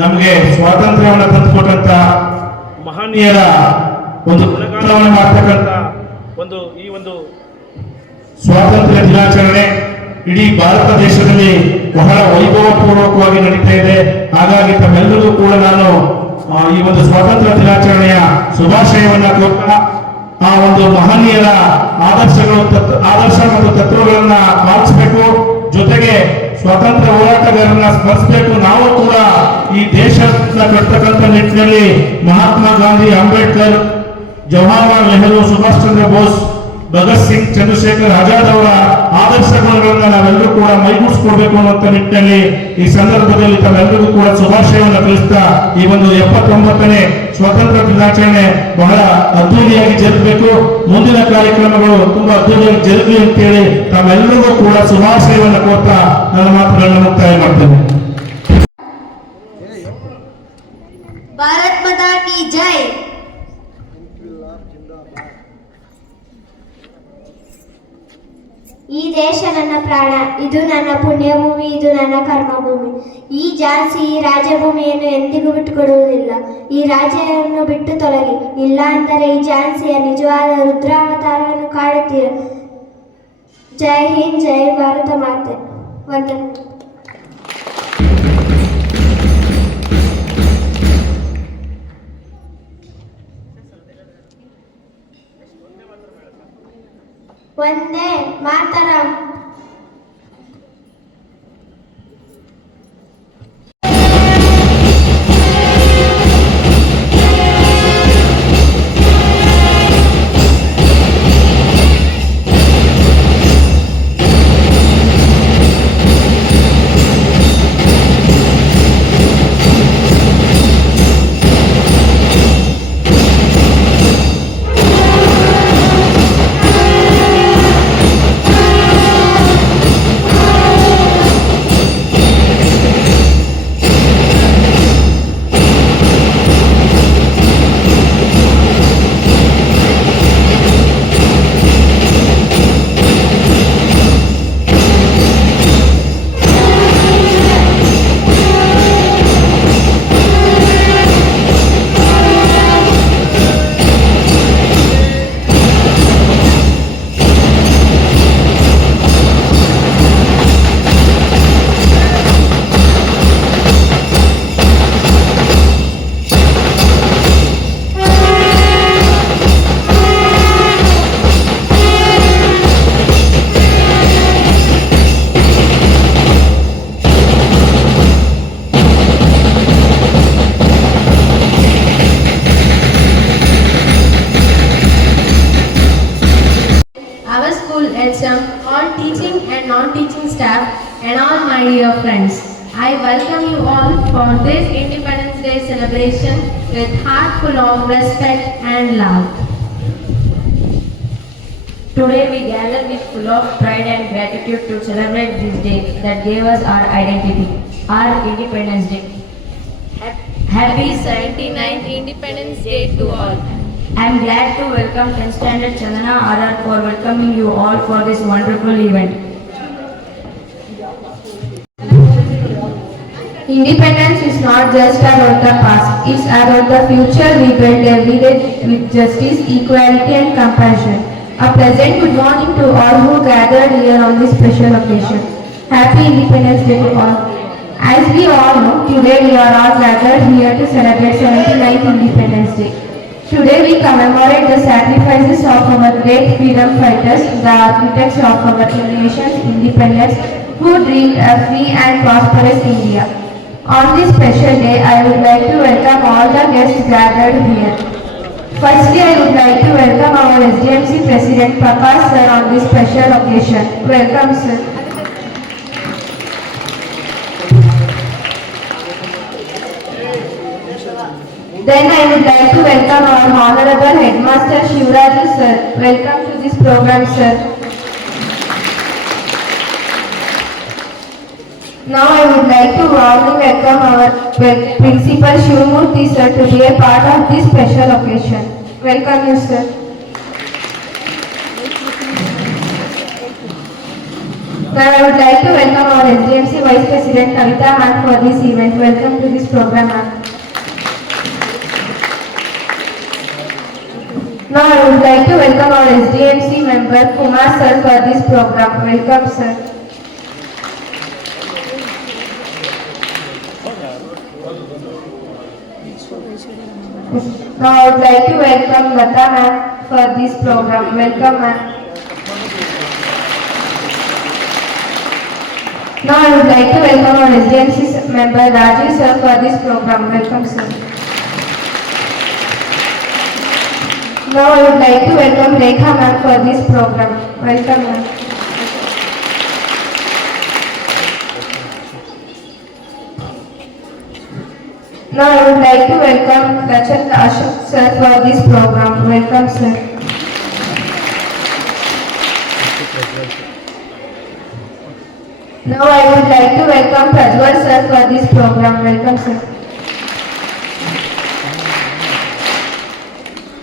ನಮಗೆ ಸ್ವಾತಂತ್ರ್ಯವನ್ನು ತಂದುಕೊಟ್ಟಂತ ಮಹನೀಯರ ಒಂದು ಗುಣಗಾನವನ್ನು ಮಾಡ್ತಕ್ಕಂಥ ಈ ಒಂದು ಸ್ವಾತಂತ್ರ್ಯ ದಿನಾಚರಣೆ ಇಡೀ ಭಾರತ ದೇಶದಲ್ಲಿ ಬಹಳ ವೈಭವಪೂರ್ವಕವಾಗಿ ನಡೀತಾ ಇದೆ. ಹಾಗಾಗಿ ತಮ್ಮೆಲ್ಲರಿಗೂ ಕೂಡ ನಾನು ಈ ಒಂದು ಸ್ವಾತಂತ್ರ್ಯ ದಿನಾಚರಣೆಯ ಶುಭಾಶಯವನ್ನ ಕೋರ್ತಾ ಆ ಒಂದು ಮಹನೀಯರ ಆದರ್ಶ ಮತ್ತು ತತ್ವಗಳನ್ನ ಪಾಲಿಸಬೇಕು. ಜೊತೆಗೆ ಸ್ವಾತಂತ್ರ್ಯ ಹೋರಾಟಗಾರರನ್ನ ಸ್ಮರಿಸಬೇಕು. ನಾವು ಕೂಡ ಈ ದೇಶದ ಕಟ್ಟತಕ್ಕಂಥ ನಿಟ್ಟಿನಲ್ಲಿ ಮಹಾತ್ಮ ಗಾಂಧಿ, ಅಂಬೇಡ್ಕರ್, ಜವಾಹರ್ಲಾಲ್ ನೆಹರು, ಸುಭಾಷ್ ಚಂದ್ರ ಬೋಸ್, ಭಗತ್ ಸಿಂಗ್, ಚಂದ್ರಶೇಖರ್ ಆಜಾದ್ ಅವರ ಆದರ್ಶಗಳನ್ನ ನಾವೆಲ್ಲರೂ ಕೂಡ ಮೈಗೂಡಿಸ್ಕೊಡ್ಬೇಕು ಅನ್ನುವಂಥ ನಿಟ್ಟಿನಲ್ಲಿ ಈ ಸಂದರ್ಭದಲ್ಲಿ ತಾವೆಲ್ಲರಿಗೂ ಕೂಡ ಶುಭಾಶಯವನ್ನು ತಿಳಿಸ್ತಾ ಈ ಒಂದು 79ನೇ ಸ್ವಾತಂತ್ರ್ಯ ದಿನಾಚರಣೆ ಬಹಳ ಅದ್ದೂರಿಯಾಗಿ ಜರುಗಬೇಕು. ಮುಂದಿನ ಕಾರ್ಯಕ್ರಮಗಳು ತುಂಬಾ ಅದ್ದೂರಿಯಾಗಿ ಜರುಗಲಿ ಅಂತೇಳಿ ತಾವೆಲ್ಲರಿಗೂ ಕೂಡ ಶುಭಾಶಯವನ್ನು ಕೋರ್ತಾ ನನ್ನ ಮಾತುಗಳನ್ನು ಮುಕ್ತಾಯ ಮಾಡ್ತೇನೆ. ಭಾರತ್ ಮಾತಾ ಕಿ ಜೈ. ಈ ದೇಶ ನನ್ನ ಪ್ರಾಣ, ಇದು ನನ್ನ ಪುಣ್ಯಭೂಮಿ, ಇದು ನನ್ನ ಕರ್ಮಭೂಮಿ. ಈ ಝಾನ್ಸಿ ಈ ರಾಜಭೂಮಿಯನ್ನು ಎಂದಿಗೂ ಬಿಟ್ಟುಕೊಡುವುದಿಲ್ಲ. ಈ ರಾಜ್ಯವನ್ನು ಬಿಟ್ಟು ತೊಲಗಿ, ಇಲ್ಲ ಅಂದರೆ ಈ ಝಾನ್ಸಿಯ ನಿಜವಾದ ರುದ್ರಾವತಾರವನ್ನು ಕಾಡುತ್ತೀರ. ಜೈ ಹಿಂದ್, ಜೈ ಭಾರತ ಮಾತೆ. ವಂದನೆ. Vande Mataram. all teaching and non-teaching staff, and all my dear friends. I welcome you all for this Independence Day celebration with heart full of respect and love. Today we gather with full of pride and gratitude to celebrate this day that gave us our identity, our Independence Day. Happy 79th Independence Day to all. I am glad to welcome 10th Standard Chandana RR for welcoming you all for this wonderful event. Independence is not just about the past, it's about the future we build every day with justice, equality and compassion. A pleasant good morning to all who gathered here on this special occasion. Happy Independence Day to all. As we all know, today we are all gathered here to celebrate 79th Independence Day. Today we commemorate the sacrifices of our great freedom fighters, the architects of our nation's independence, who dreamed a free and prosperous India. On this special day, I would like to welcome all the guests gathered here. Firstly, I would like to welcome our SDMC President Prakash sir on this special occasion. Welcome, sir. Then I would like to welcome our Honorable Headmaster Shivraju sir. Welcome to this program, sir. Now I would like to warmly welcome our Principal Shivamurthy sir to be a part of this special occasion. Welcome you, sir. Now I would like to welcome our SDMC Vice President Kavita ma'am for this event. Welcome to this program, ma'am. Now I would like to welcome our SDMC member Kumar sir for this program. Welcome, sir. Now I would like to welcome Lata ma'am for this program. Welcome, ma'am. Now I would like to welcome our SDMC member Rajiv sir for this program. Welcome, sir. Now I would like to welcome Rekha ma'am for this program. Welcome, ma'am. Now I would like to welcome Rachat Ashok sir for this program. Welcome, sir. Now I would like to welcome Prajwal sir for this program. Welcome, sir.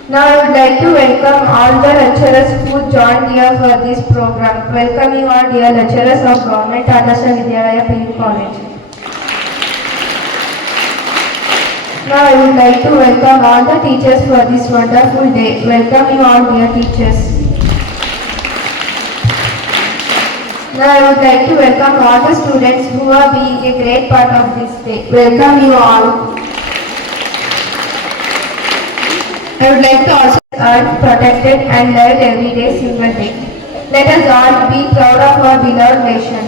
Now I would like to welcome all the lecturers who joined here for this program. Welcome you all dear lecturers of Government Adarsh Vidyalaya PU College. Now I would like to welcome all the teachers for this wonderful day. Welcome you all dear teachers. Now I would like to welcome all the students who are being a great part of this day. Welcome you all. I would like to also earn, protected and loved every day, single day. Let us all be proud of our beloved nation.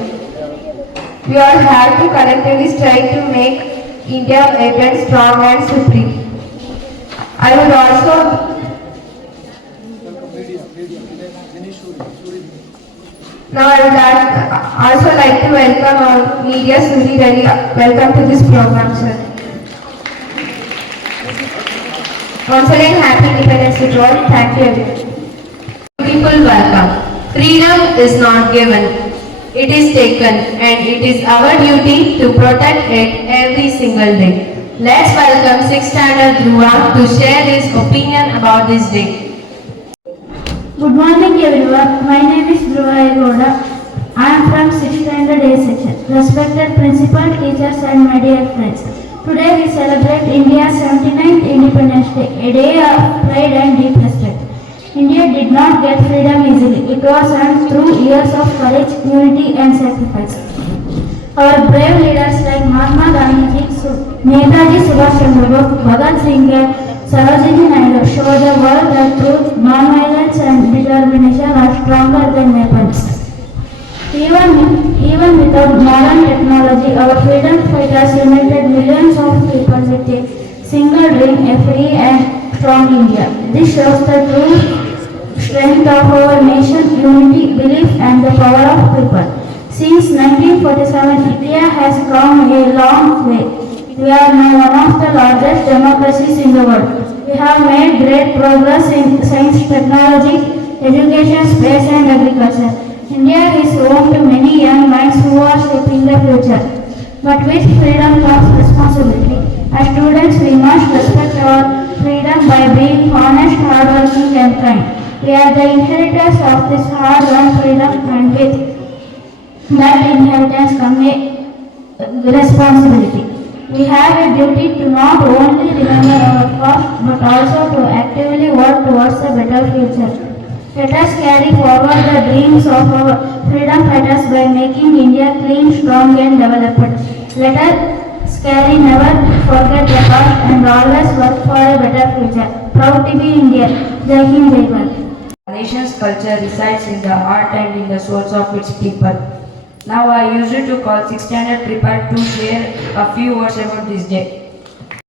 We all have to collectively strive to make India vibrant, strong and supreme. I would also now I would also like to welcome our media Suri Reddy. Welcome to this program, sir. Once again, happy Independence Day to all. Thank you, everyone. People welcome. Freedom is not given, it is taken, and it is our duty to protect it every single day. Let's welcome 6th standard Dhruva to share his opinion about this day. Good morning everyone. My name is Dhruva Egoda. I am from 6th standard A section. Respected principal, teachers and my dear friends. Today we celebrate India's 79th Independence Day, a day of pride and deep respect. India did not get freedom easily. It was earned through years of courage, unity and sacrifice. Our brave leaders like Mahatma Gandhi, Netaji Subhash Chandra Bose, Bhagat Singh and Sarojini Naidu show the world that truth, non-violence and determination are stronger than weapons. Even without modern technology, our freedom fighters united millions of people with a single dream, a free and strong India. This shows the true strength of our nation, unity, belief and the power of people. Since 1947, India has come a long way. We are now one of the largest democracies in the world. We have made great progress in science, technology, education, space and agriculture. India is home to many young minds who are shaping the future. But with freedom comes responsibility. As students, we must respect our freedom by being honest, hardworking and kind. We are the inheritors of this hard-earned freedom, and with that inheritance comes a responsibility. We have a duty to not only remember our past but also to actively work towards a better future. Let us carry forward the dreams of our freedom fighters by making India clean, strong and developed. Let us never forget the past and always work for a better future. Proud to be Indian. Jai Hind, Jai Bharat. Our nation's culture resides in the heart and in the souls of its people. Now I use it to call 6th standard prepared to share a few words about this day.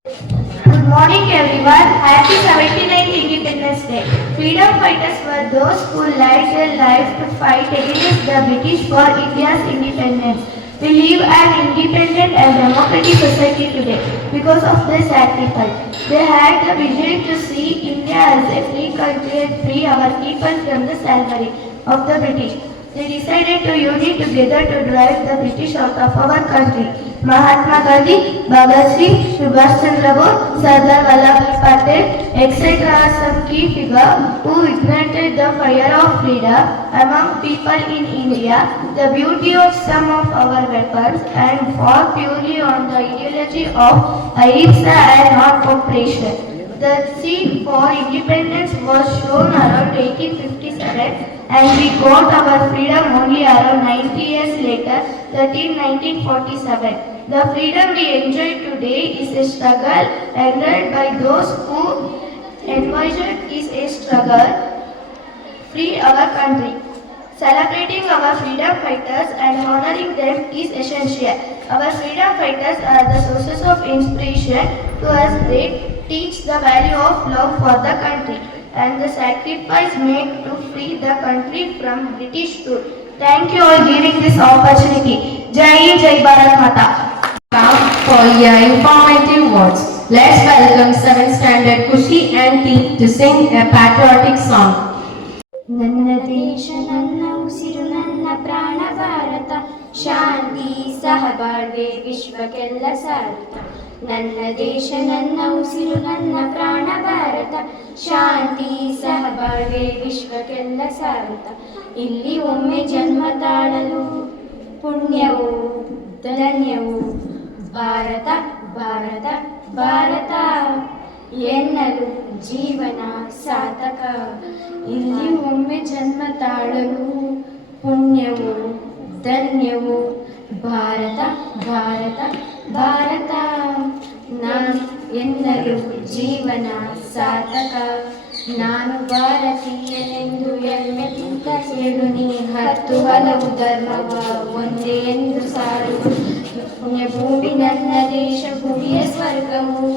Good morning everyone. Happy 79th Independence Day. Freedom fighters were those who lived their lives to fight against the British for India's independence. We live an independent and democratic society today because of their sacrifice. They had the vision to see India as a free country and free our people from the slavery of the British. They decided to unite together to drive the British out of our country. Mahatma Gandhi, Bhagat Singh, Subhash Chandra Bose, Sardar Vallabhbhai Patel, etc. are some key figures who ignited the fire of freedom among people in India. The beauty of some of our weapons and fought purely on the ideology of ahimsa and non-cooperation. The seed for independence was shown around 1857 and we got our freedom only around 90 years later, that in 1947. The freedom we enjoy today is a struggle ended by those who envisioned is a struggle free our country. Celebrating our freedom fighters and honoring them is essential. Our freedom fighters are the sources of inspiration to us. They teach the value of love for the country and the sacrifice made to free the country from British rule. Thank you all giving this opportunity. Jai Hind, Jai Bharat Mata. Now for your informative words, let's welcome 7th standard Kushi and team to sing a patriotic song. ನನ್ನ ದೇಶ ನನ್ನ ಉಸಿರು ನನ್ನ ಪ್ರಾಣ ಭಾರತ ಶಾಂತಿ ಸಹಬಾಳ್ವೆ ವಿಶ್ವಕ್ಕೆಲ್ಲ ಸಾರುತ್ತ ನನ್ನ ದೇಶ ನನ್ನ ಉಸಿರು ನನ್ನ ಪ್ರಾಣ ಭಾರತ ಶಾಂತಿ ಸಹಬಾಳ್ವೆ ವಿಶ್ವಕ್ಕೆಲ್ಲ ಸಾರುತ್ತ ಇಲ್ಲಿ ಒಮ್ಮೆ ಜನ್ಮ ತಾಳಲು ಪುಣ್ಯವು ಧನ್ಯವು ಭಾರತ ಭಾರತ ಭಾರತ ಎನ್ನಲು ಜೀವನ ಸಾರ್ಥಕ ಇಲ್ಲಿ ಒಮ್ಮೆ ಜನ್ಮ ತಾಳಲು ಪುಣ್ಯವು ಧನ್ಯವು ಭಾರತ ಭಾರತ ಭಾರತ ನಾನು ಎನ್ನಲು ಜೀವನ ಸಾರ್ಥಕ ನಾನು ಭಾರತೀಯನೆಂದು ಹೆಮ್ಮೆಯಿಂದ ಹೇಳು ನೀ ಹತ್ತು ಹಲವು ಧರ್ಮವ ಒಂದೇ ಎಂದು ಸಾರು ಪುಣ್ಯಭೂಮಿ ನನ್ನ ದೇಶ ಭೂಮಿಯ ಸ್ವರ್ಗವು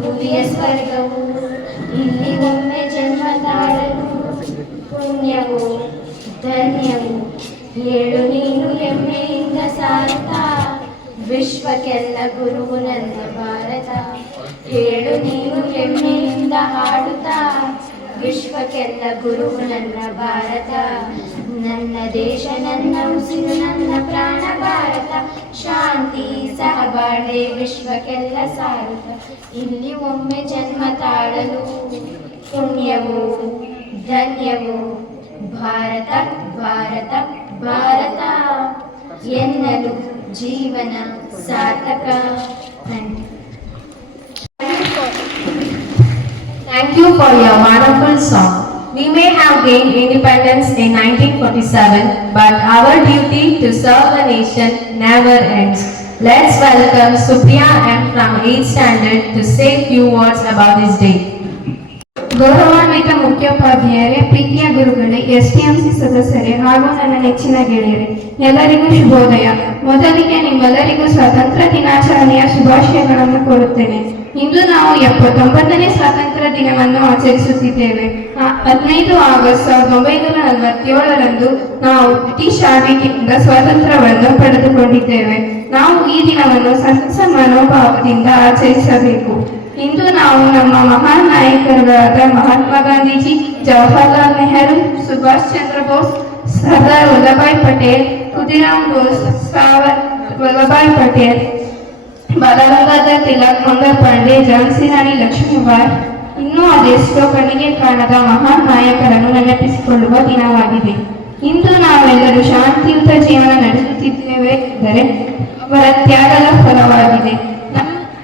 ಭೂಮಿಯ ಸ್ವರ್ಗವು ಇಲ್ಲಿ ಒಮ್ಮೆ ಜನ್ಮ ತಾಳಲು ಪುಣ್ಯವು ಧನ್ಯವು ಹೇಳು ನೀನು ಹೆಮ್ಮೆಯಿಂದ ಸಾರುತ್ತಾ ವಿಶ್ವಕ್ಕೆಲ್ಲ ಗುರುವು ನನ್ನ ಭಾರತ ಹೇಳು ನೀನು ಹೆಮ್ಮೆಯಿಂದ ಹಾಡುತ್ತಾ ವಿಶ್ವಕ್ಕೆಲ್ಲ ಗುರುವು ನನ್ನ ಭಾರತ ನನ್ನ ದೇಶ ನನ್ನ ಉಸಿರು ನನ್ನ ಪ್ರಾಣ ಭಾರತ ಶಾಂತಿ ಸಹಬಾಳ್ವೆ ವಿಶ್ವಕ್ಕೆಲ್ಲ ಸಾರುತ್ತ ಇಲ್ಲಿ ಒಮ್ಮೆ ಜನ್ಮ ತಾಳಲು ಪುಣ್ಯವು ಧನ್ಯವು ಭಾರತ ಭಾರತ ಭಾರತ ಎನ್ನಲು ಜೀವನ ಸಾರ್ಥಕ. Thank you for your wonderful song. We may have gained independence in 1947, but our duty to serve the nation never ends. Let's welcome Supriya M from 8th standard to say few words about this day. ಗೌರವಾನ್ವಿತ ಮುಖ್ಯೋಪಾಧ್ಯಾಯರೇ, ಪ್ರೀತಿಯ ಗುರುಗಳೇ, STMC ಸದಸ್ಯರೇ ಹಾಗೂ ನನ್ನ ನೆಚ್ಚಿನ ಗೆಳೆಯರೇ, ಎಲ್ಲರಿಗೂ ಶುಭೋದಯ. ಮೊದಲಿಗೆ ನಿಮ್ಮೆಲ್ಲರಿಗೂ ಸ್ವಾತಂತ್ರ್ಯ ದಿನಾಚರಣೆಯ ಶುಭಾಶಯಗಳನ್ನು ಕೋರುತ್ತೇನೆ. ಇಂದು ನಾವು 79ನೇ ಸ್ವಾತಂತ್ರ್ಯ ದಿನವನ್ನು ಆಚರಿಸುತ್ತಿದ್ದೇವೆ. 15 ಆಗಸ್ಟ್ 1947ರಂದು ನಾವು ಬ್ರಿಟಿಷ್ ಆಳ್ವಿಕೆಯಿಂದ ಸ್ವಾತಂತ್ರ್ಯವನ್ನು ಪಡೆದುಕೊಂಡಿದ್ದೇವೆ. ನಾವು ಈ ದಿನವನ್ನು ಸಂತಸ ಮನೋಭಾವದಿಂದ ಆಚರಿಸಬೇಕು. ಇಂದು ನಾವು ನಮ್ಮ ಮಹಾನ್ ನಾಯಕರಾದ ಮಹಾತ್ಮ ಗಾಂಧೀಜಿ, ಜವಾಹರ್ಲಾಲ್ ನೆಹರು, ಸುಭಾಷ್ ಚಂದ್ರ ಬೋಸ್, ಸರ್ದಾರ್ ವಲ್ಲಭಾಯ್ ಪಟೇಲ್, ಖುದಿರಾಮ್ ಬೋಸ್, ಸಾವರ್ ವಲ್ಲಭಾಯ್ ಪಟೇಲ್, ಬಾಲಗಂಗಾಧರ್ ತಿಲಕ್, ಮಂಗಲ್ ಪಾಂಡೆ, ಝಾನ್ಸಿ ರಾಣಿ ಲಕ್ಷ್ಮೀಬಾಯಿ ಇನ್ನೂ ಅದೆಷ್ಟೋ ಕಣ್ಣಿಗೆ ಕಾಣದ ಮಹಾನ್ ನಾಯಕರನ್ನು ನೆನಪಿಸಿಕೊಳ್ಳುವ ದಿನವಾಗಿದೆ. ಇಂದು ನಾವೆಲ್ಲರೂ ಶಾಂತಿಯುತ ಜೀವನ ನಡೆಸುತ್ತಿದ್ದೇವೆ ಎಂದರೆ ಅವರ ತ್ಯಾಗದ ಫಲವಾಗಿದೆ.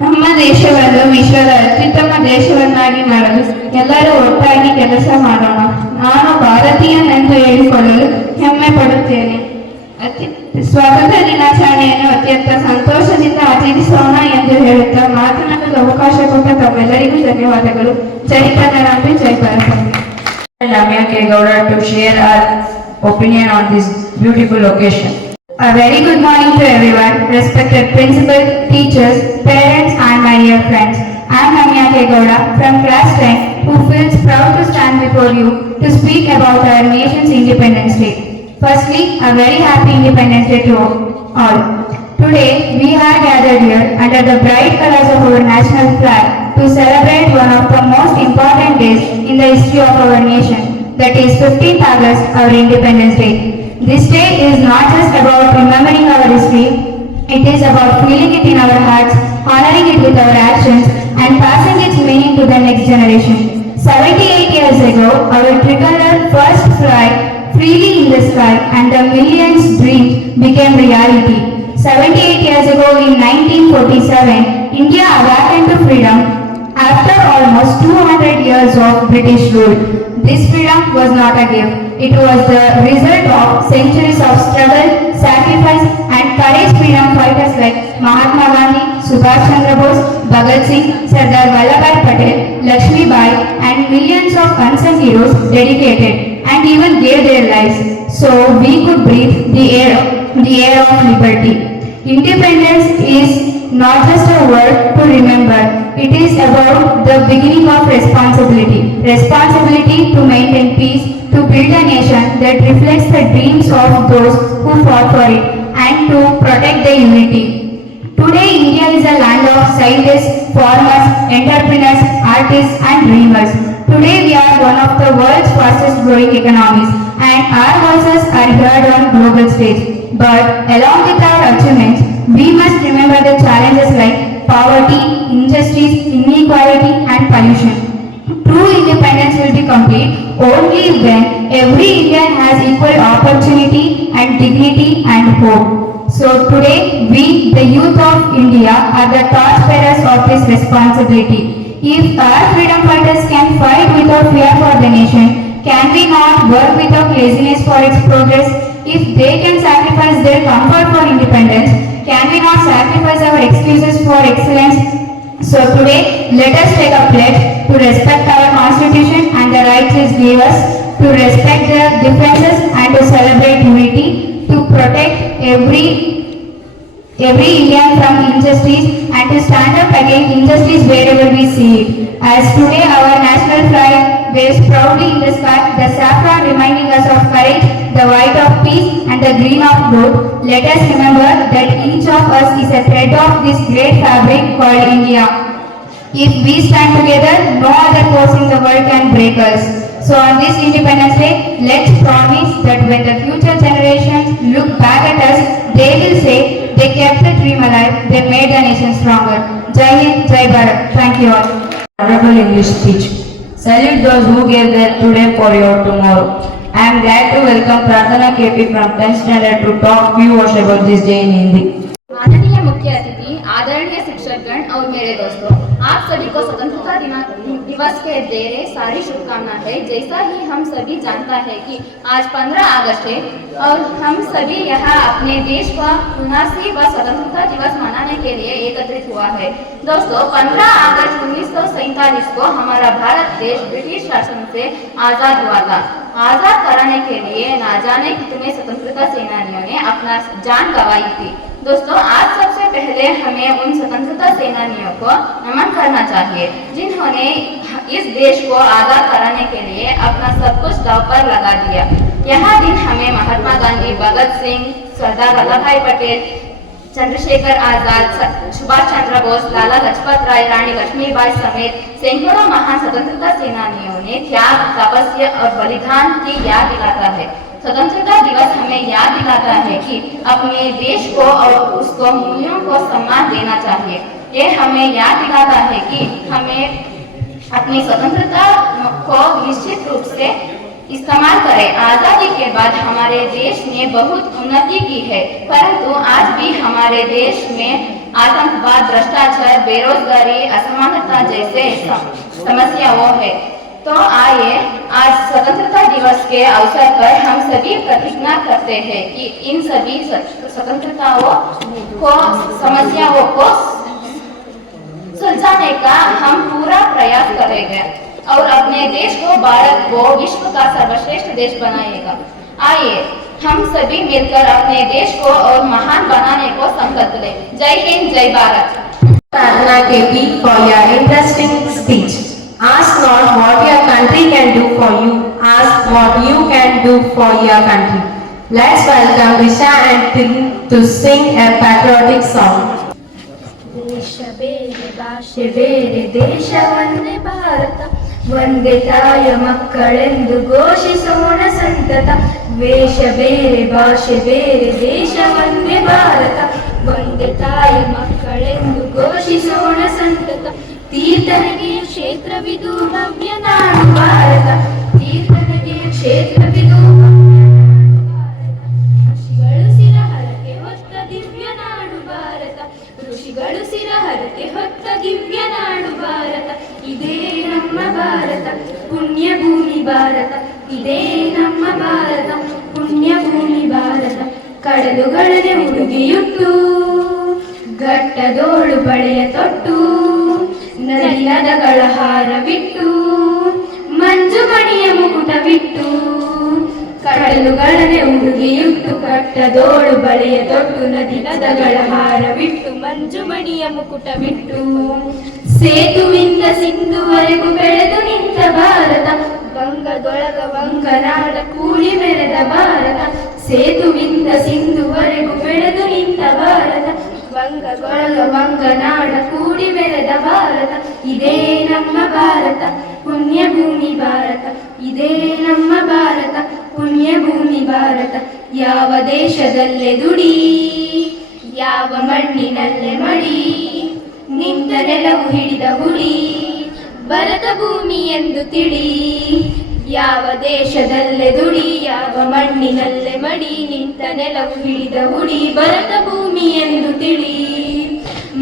ನಮ್ಮ ದೇಶವನ್ನು ವಿಶ್ವದ ಅತ್ಯುತ್ತಮ ದೇಶವನ್ನಾಗಿ ಮಾಡಲು ಎಲ್ಲರೂ ಒಟ್ಟಾಗಿ ಕೆಲಸ ಮಾಡೋಣ. ನಾನು ಭಾರತೀಯನೆಂದು ಹೇಳಿಕೊಳ್ಳಲು ಹೆಮ್ಮೆ ಪಡುತ್ತೇನೆ. ಸ್ವಾತಂತ್ರ್ಯ ದಿನಾಚರಣೆಯನ್ನು ಅತ್ಯಂತ ಸಂತೋಷದಿಂದ ಆಚರಿಸೋಣ ಎಂದು ಹೇಳುತ್ತಾ ಮಾತನಾಡಲು ಅವಕಾಶ ಕೊಟ್ಟ ತಮ್ಮೆಲ್ಲರಿಗೂ ಧನ್ಯವಾದಗಳು. ಜೈ ಕನ್ನಡಾಂಬೆ, ಜೈ Bharat. Ramya K. Gowda to share our opinion on this beautiful occasion. A very good morning to everyone, respected principal, teachers, parents and my dear friends. I am Ramya K. Gowda from class 10 who feels proud to stand before you to speak about our nation's Independence Day. Firstly, a very happy Independence Day to all. Today, we are gathered here under the bright colors of our national flag to celebrate one of the most important days in the history of our nation, that is 15th August, our Independence Day. This day is not just about remembering our history, it is about feeling it in our hearts, honoring it with our actions, and passing its meaning to the next generation. 78 years ago, our tricolor first fly freely in the sky and the millions' dreams became reality. 78 years ago in 1947, India awakened to freedom after almost 200 years of British rule. This freedom was not a gift. It was the result of centuries of struggle, sacrifice and courage freedom fighters like Mahatma Gandhi, Subhash Chandra Bose, Bhagat Singh, Sardar Vallabhbhai Patel, Lakshmi Bai and millions of unsung heroes dedicated and even gave their lives so we could breathe the air of liberty. Independence is not just a word to remember. It is about the beginning of responsibility. Responsibility to maintain peace, to build a nation that reflects the dreams of those who fought for it, and to protect the unity. Today, India is a land of scientists, farmers, entrepreneurs, artists, and dreamers. Today, we are one of the world's fastest growing economies, and our voices are heard on global stage. But along with our achievements, we must remember the challenges like poverty, injustice, inequality, and pollution. True independence will be complete only when every Indian has equal opportunity and dignity and hope. So today, we, the youth of India, are the torchbearers of this responsibility. If our freedom fighters can fight without fear for the nation, can we not work without laziness for its progress? If they can sacrifice their comfort for independence, can we not sacrifice our excuses for excellence? So today, let us take a pledge to respect our constitution and the rights it gives us, to respect the differences and to celebrate unity, to protect every Indian from injustice and to stand up against injustice wherever we see it. As today our national flag waves proudly in the sky, the saffron reminding us of courage, the white of peace and the green of growth, let us remember that each of us is a thread of this great fabric called India. If we stand together, no other force in the world can break us. So on this Independence Day, let's promise that when the future generations look back at us, they will say they kept the dream alive, they made the nation stronger. Jai Hind, Jai Bharat. Thank you all. Honorable English speech. Salute those who gave their today for your tomorrow. I am glad to welcome Pradhana KP from 10th standard to talk few words about this day in Hindi. माननीय मुख्य अतिथि, आदरणीय शिक्षकगण और मेरे दोस्तों, आप सभी को स्वतंत्रता दिवस के ढेर सारी शुभकामनाएं है। जैसा ही हम सभी जानता है कि आज 15 अगस्त है और हम सभी यहाँ अपने देश का 79वां स्वतंत्रता दिवस मनाने के लिए एकत्रित हुआ है। दोस्तों, 15 अगस्त 1947 को हमारा भारत देश ब्रिटिश शासन से आजाद हुआ था। आजाद कराने के लिए ना जाने कितने स्वतंत्रता सेनानियों ने अपना जान गंवाई थी। दोस्तों, आज सबसे पहले हमें उन स्वतंत्रता सेनानियों को नमन करना चाहिए जिन्होंने इस देश को आजाद कराने के लिए अपना सब कुछ दांव पर लगा दिया। यह दिन हमें महात्मा गांधी, भगत सिंह, सरदार वल्लभभाई पटेल, चंद्रशेखर आजाद, सुभाष चंद्र बोस, लाला लाजपत राय, रानी लक्ष्मीबाई समेत सैकड़ों महान स्वतंत्रता सेनानियों ने त्याग, तपस्या और बलिदान की याद दिलाता है। स्वतंत्रता दिवस हमें याद दिलाता है कि अपने देश को और उसको मूल्यों को सम्मान देना चाहिए। ये हमें याद दिलाता है कि हमें अपनी स्वतंत्रता को निश्चित रूप से इस्तेमाल करें। आज़ादी के बाद हमारे देश ने बहुत उन्नति की है, परंतु आज भी हमारे देश में आतंकवाद, भ्रष्टाचार, बेरोजगारी, असमानता जैसे समस्याओं है। तो आइए आज स्वतंत्रता दिवस के अवसर पर हम सभी प्रतिज्ञा करते हैं कि इन सभी स्वतंत्रताओं को, समस्याओं को सुलझाने का हम पूरा प्रयास करेंगे और अपने देश को, भारत को विश्व का सर्वश्रेष्ठ देश बनाएगा। आइए हम सभी मिलकर अपने देश को और महान बनाने को संकल्प लें। जय हिंद, जय Bharat. Pradhana KP for your interesting speech. Ask not what your country can do for you, ask what you can do for your country. Let's welcome Risha and Tin to sing a patriotic song. ದೇಶ ಬೇರೆ ಭಾಷೆ ಬೇರೆ ದೇಶವನ್ನೇ ಭಾರತ, ಒಂದೇ ತಾಯ ಮಕ್ಕಳೆಂದು ಘೋಷಿಸೋಣ ಸಂತತ. ವೇಷ ಬೇರೆ ಭಾಷೆ ಬೇರೆ ದೇಶ ಒಂದೇ ಭಾರತ, ಒಂದೇ ತಾಯಿ ಮಕ್ಕಳೆಂದು ಘೋಷಿಸೋಣ ಸಂತತ. ತೀರ್ಥನಿಗೆ ಕ್ಷೇತ್ರವಿದು ಭವ್ಯ ನಾಡು ಭಾರತ, ತೀರ್ಥನಿಗೆ ಕ್ಷೇತ್ರವಿದು ಋಷಿಗಳು ಶಿರಹರಕೆ ಹೊತ್ತ ದಿವ್ಯ ನಾಡು ಭಾರತ, ಋಷಿಗಳು ಶಿರಹರಕೆ ಹೊತ್ತ ದಿವ್ಯ ನಾಡು ಭಾರತ. ಇದೇ ನಮ್ಮ ಭಾರತ ಪುಣ್ಯ ಭೂಮಿ ಭಾರತ, ಇದೇ ನಮ್ಮ ಭಾರತ ಪುಣ್ಯ ಭೂಮಿ ಭಾರತ. ಕಡಲುಗಳನೆ ಉಡುಗೆಯುಟ್ಟು ಘಟ್ಟದೋಳು ಬಳೆಯ ತೊಟ್ಟು, ನದಿ ನದಗಳ ಹಾರವಿಟ್ಟು ಮಂಜು ಮಣಿಯ ಮುಕುಟವಿಟ್ಟು. ಕಡಲುಗಳನೆ ಉಡುಗೆಯುಟ್ಟು ಘಟ್ಟದೋಳು ಬಳೆಯ ತೊಟ್ಟು, ನದಿ ನದಗಳ ಹಾರವಿಟ್ಟು ಮಂಜು ಮಣಿಯ ಮುಕುಟವಿಟ್ಟು. ಸೇತುವಿಂದ ಸಿಂಧುವರೆಗೂ ಬೆಳೆದು ನಿಂತ ಭಾರತ, ಗಂಗದೊಳಗ ವಂಗನಾಡ ಕೂಡಿ ಮೆರೆದ ಭಾರತ. ಸೇತುವಿಂದ ಸಿಂಧುವರೆಗೂ ಬೆಳೆದು ನಿಂತ ಭಾರತ, ಗಂಗದೊಳಗ ವಂಗನಾಡ ಕೂಡಿ ಮೆರೆದ ಭಾರತ. ಇದೇ ನಮ್ಮ ಭಾರತ ಪುಣ್ಯ ಭೂಮಿ ಭಾರತ, ಇದೇ ನಮ್ಮ ಭಾರತ ಪುಣ್ಯ ಭೂಮಿ ಭಾರತ. ಯಾವ ದೇಶದಲ್ಲೇ ದುಡಿ, ಯಾವ ಮಣ್ಣಿನಲ್ಲೇ ಮಡಿ, ನಿಂತ ನೆಲವು ಹಿಡಿದ ಹುಡಿ, ಭರತ ಭೂಮಿ ಎಂದು ತಿಳಿ. ಯಾವ ದೇಶದಲ್ಲೇ ದುಡಿ, ಯಾವ ಮಣ್ಣಿನಲ್ಲೇ ಮಡಿ, ನಿಂತ ನೆಲವು ಹಿಡಿದ ಹುಡಿ, ಭರತ ಭೂಮಿ ಎಂದು ತಿಳಿ.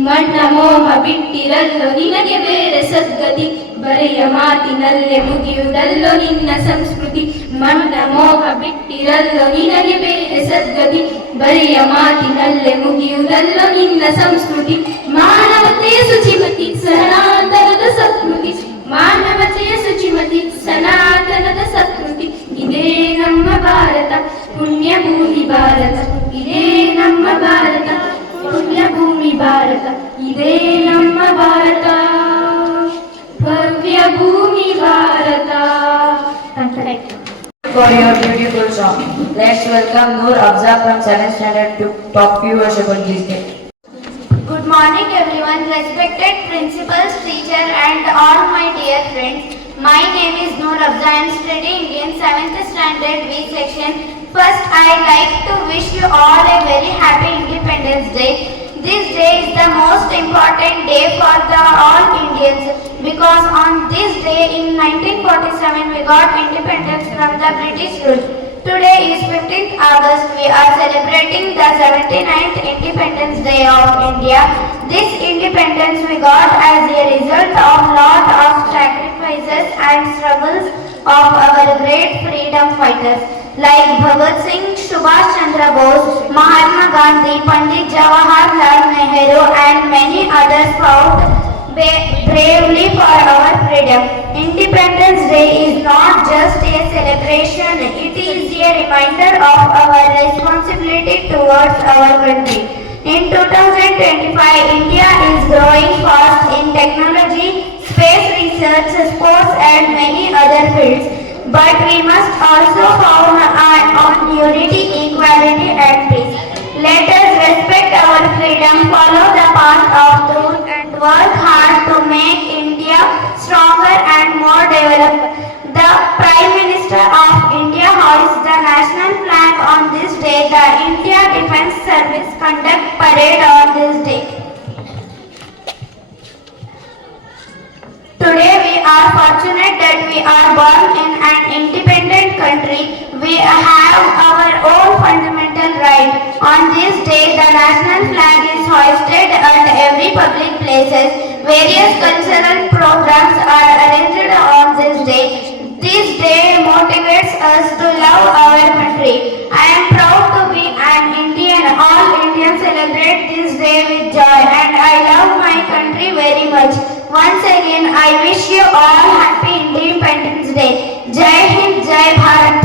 ಮಣ್ಣ ಮೋಹ ಬಿಟ್ಟಿರಲ್ಲೋ ನಿನಗೆ ಬೇರೆ ಸದ್ಗತಿ, ಬರೆಯ ಮಾತಿನಲ್ಲೇ ಮುಗಿಯುವುದಲ್ಲೋ ನಿನ್ನ ಸಂಸ್ಕೃತಿ. ಮಣ್ಣ ಮೋಹ ಬಿಟ್ಟಿರಲ್ಲೋ ನಿನಗೆ ಬೇರೆ ಸದ್ಗತಿ, ಬರೆಯ ಮಾತಿನಲ್ಲೇ ಮುಗಿಯುವುದಲ್ಲೋ ನಿನ್ನ ಸಂಸ್ಕೃತಿ. ಮಾನವತೆಯ ಶುಚಿಮತಿ ಸನಾತನದ ಸಂಸ್ಕೃತಿ, ಮಾನವತೆಯ ಶುಚಿಮತಿ ಸನಾತನದ ಸಂಸ್ಕೃತಿ. ಇದೇ ನಮ್ಮ ಭಾರತ ಪುಣ್ಯ ಭೂಮಿ ಭಾರತ, ಇದೇ ನಮ್ಮ ಭಾರತ ಪುಣ್ಯ ಭೂಮಿ ಭಾರತ. ಇದೇ ನಮ್ಮ ಭಾರತ ಭವ್ಯ ಭೂಮಿ Bharat. For your beautiful song, let's welcome Noor Afza from 7th standard to talk few words about this day. Good morning everyone, respected principals, teacher and all my dear friends. My name is Noor Afza. I am studying in 7th standard B section. First, I like to wish you all a very happy Independence Day. This day is the most important day for all Indians because on this day in 1947 we got independence from the British rule. Today is 15th August. We are celebrating the 79th Independence Day of India. This independence we got as a result of lot of sacrifices and struggles of our great freedom fighters like Bhagat Singh, Subhash Chandra Bose, Mahatma Gandhi, Pandit Jawaharlal Nehru and many others fought bravely for our freedom. Independence Day is not just a celebration, it is a reminder of our responsibility towards our country. In 2025, India is growing fast in technology, space research, sports and many other fields. But we must also found on unity, equality and peace. Let us respect our freedom, follow the path of truth and work hard to make India stronger and more developed. The Prime Minister of India hoists the national flag on this day. The India Defence Service conduct parade on this day. Today we are fortunate that we are born in an independent country. We have our own fundamental right. On this day, the national flag is hoisted at every public places. Various cultural programs are arranged on this day. This day motivates us to love our country. I am proud to be an Indian. All Indians celebrate this day with joy and I love my country very much. Once again, I wish you all happy Independence Day. Jai Hind, Jai Bharat.